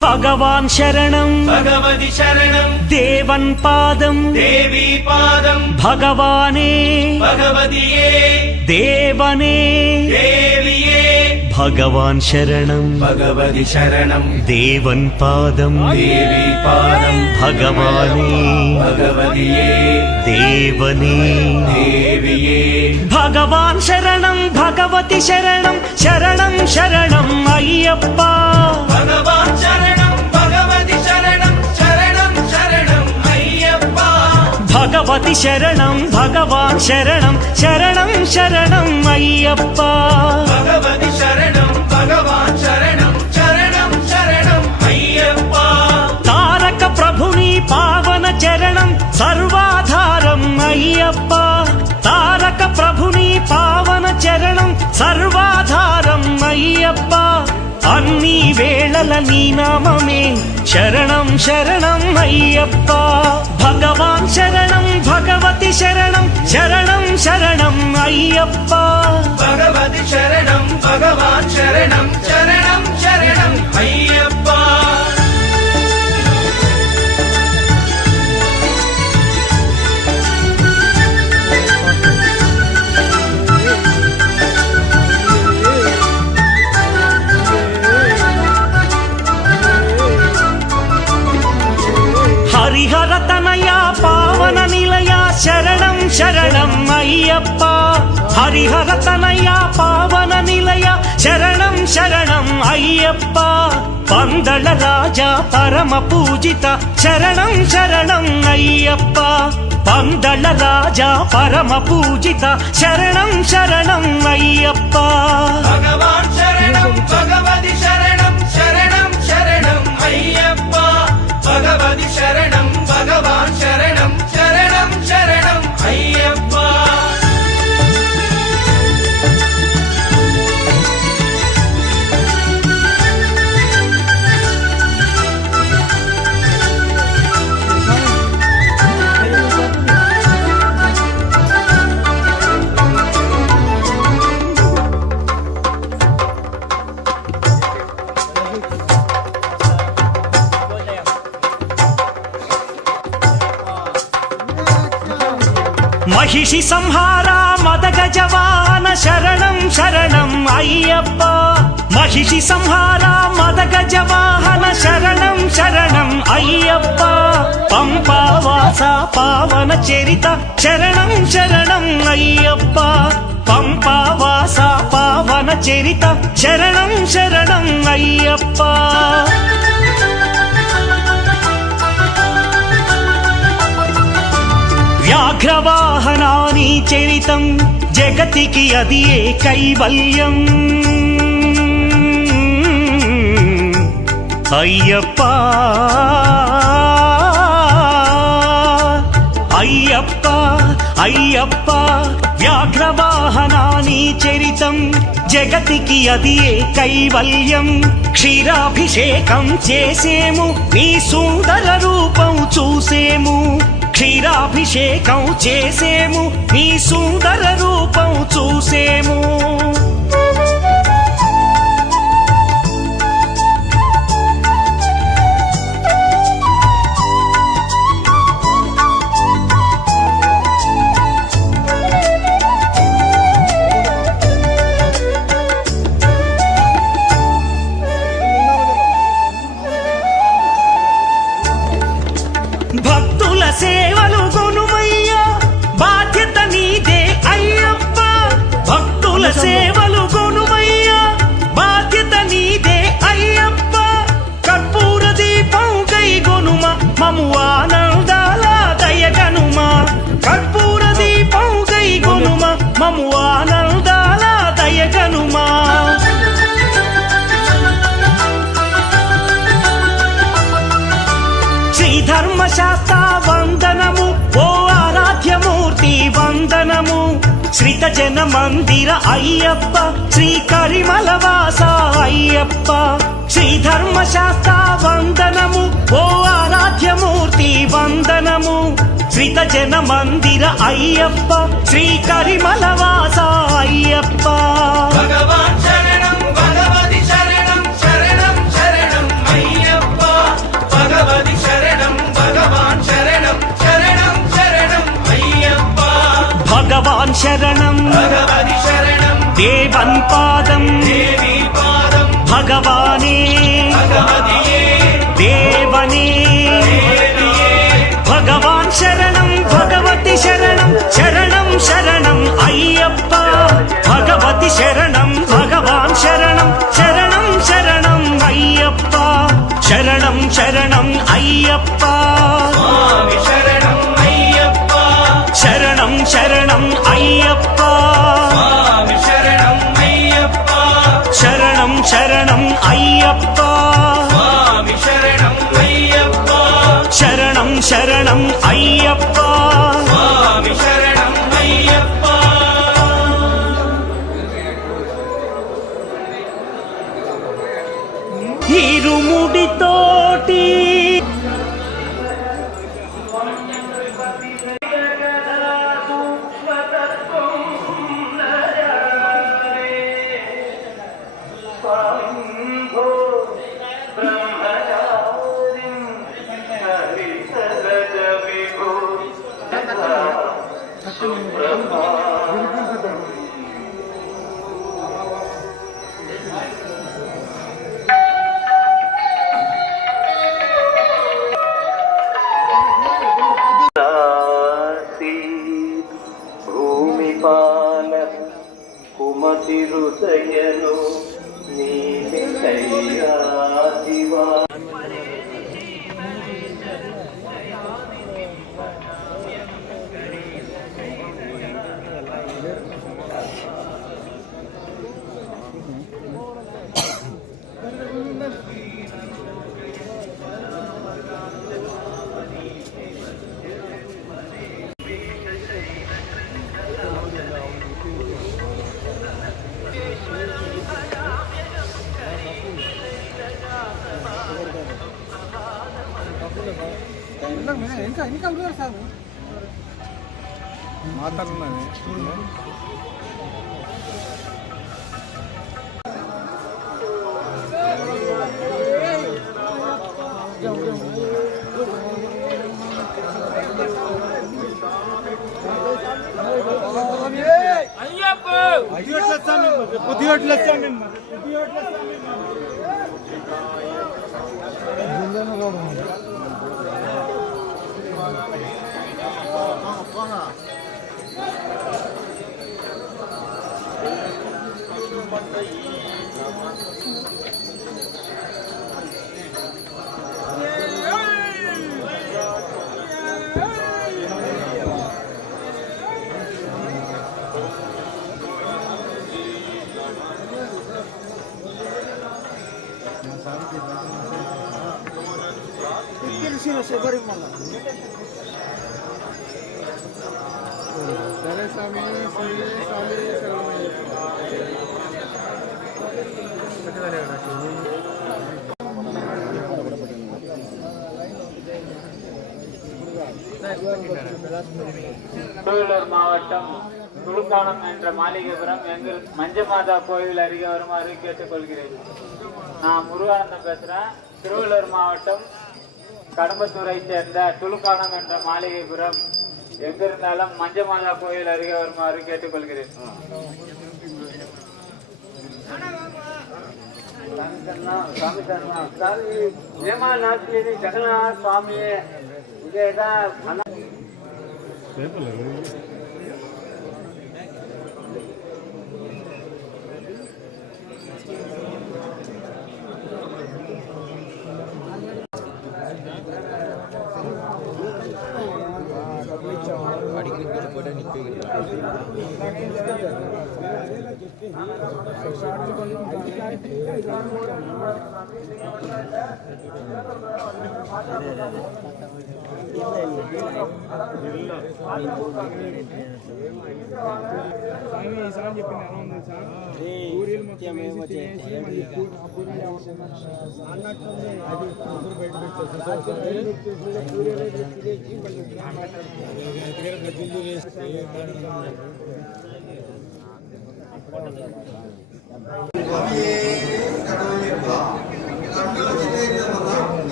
भगवान् शरणं भगवति शरणं देवन् पादं देवी पादं भगवाने भगवतिये देवने देविये भगवान् शरणं भगवति शरणं देवन् पादं देवी पादं भगवाने भगवतिये देवने देविये भगवान् शरणं भगवति शरणं शरणं शरणं अय्यप्पा भगवान् शरणं भगवति शरणं शरणं शरणं अय्यप्पा भगवति शरणं भगवान् शरणं शरणं शरणं अय्यप्पा भगवति शरणं भगवान् शरणं शरणं शरणं अय्यप्पा तारक प्रभुनि पावन चरणं सर्वाधारम् अय्यप्पा तारक प्रभुनि पावन चरणं सर्वाधारम् अय्यप्पा अन्नी वेळల నీ నామమే శరణం శరణం అయ్యప్పా భగవాన్ శరణం భగవతి శరణం శరణం శరణం అయ్యప్పా भगवति शरणं भगवान् शरणं शरणं शरणं अय्यप्पा హరిహర తనయ పావన నిలయ శరణం శరణం అయ్యప్పా హరిహర తనయ పావన నిలయ శరణం శరణం అయ్యప్పా పందళ రాజా పరమ పూజిత శరణం శరణం అయ్యప్పా పందళ రాజా పరమ పూజిత శరణం శరణం అయ్యప్పా भगवान् शरणं भगवति शरणं शरणं शरणं अय्यप्पा भगवति शरणं भगवान् शरणं शरणं शरणं अय्यप्पा महिषि संहारा मदगजवाहन शरणं शरणं अय्यप्पा महिषि संहारा मदगजवाहन शरणं शरणं अय्यप्पा पंपावासा पावन चरित शरणं शरणं अय्यप्पा पंपावासा पावन चरित शरणं शरणं अय्यप्पा వ్యాఘ్రవాహనాని చరితం జగతికి అది ఏ కైవల్యం అయ్యప్పా అయ్యప్పా అయ్యప్పా వ్యాఘ్రవాహనాని చరితం జగతికి అది ఏ కైవల్యం క్షీరాభిషేకం చేసేము నీ సుందర రూపం చూసేము క్షీరాభిషేకం చేసేము నీ సుందర రూపం చూసేము భక్తుల సేవలు గొనుమయ్యా బాధ్యత నీదే అయ్యప్ప భక్తుల సేవలు గొనుమయ్యా బాధ్యత నీదే అయ్యప్ప కర్పూర దీపం కై గొనుమ మము ఆనందాల దయగనుమ కర్పూర దీపం కై గొనుమ మము ఆనందాల దయగనుమా ధర్మశాస్త్ర వందనము ఓ ఆరాధ్యమూర్తి వందనము శ్రీత జన మందిర అయ్యప్ప శ్రీ కరిమలవాస అయ్యప్ప శ్రీ ధర్మశాస్త్ర వందనము ఓ ఆరాధ్యమూర్తి వందనము శ్రీత జన మందిర అయ్యప్ప శ్రీ కరిమలవాస అయ్యప్ప भगवान् शरणं भगवति शरणं शरणं शरणं अय्यप्पा शरणं भगवति शरणं देवन् पादं देवी पादं भगवाने भगवतिये देवने देविये भगवान् शरणं भगवति शरणं शरणं शरणं अय्यप्पा भगवति शरणं भगवान् शरणं शरणं शरणं अय्यप्पा शरणं शरणं अय्यप्पा स्वामी शरणं अय्यप्पा शरणं शरणं अय्यप्पा स्वामी शरणं अय्यप्पा शरणं शरणं अय्यप्पा स्वामी शरणं अय्यप्पा शरणं शरणं अय्यप्पा स्वामी शरणं अय्यप्पा ఇరుముడితోటి భూమిపాల కుమతి హృదయను నీలి కయ్యాదివా திருவள்ளூர் மாவட்டம் துளுக்கானம் என்ற மாளிகைபுரம் எங்கள் மஞ்சமாதா கோயில் அருகே வருமாறு கேட்டுக்கொள்கிறேன். நான் முருகானந்தம் பேசுறேன். திருவள்ளூர் மாவட்டம் கடம்பத்தூரை சேர்ந்த துளுக்கானம் என்ற மாளிகைபுரம் எங்கிருந்தாலும் மஞ்சமாதா கோயில் அருகே வருமாறு கேட்டுக்கொள்கிறேன். ஜெகநாத் சுவாமியே இங்கேதான்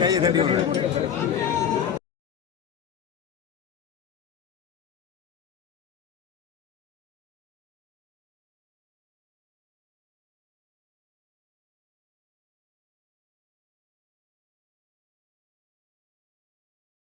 கை தட்டி விடுறேன்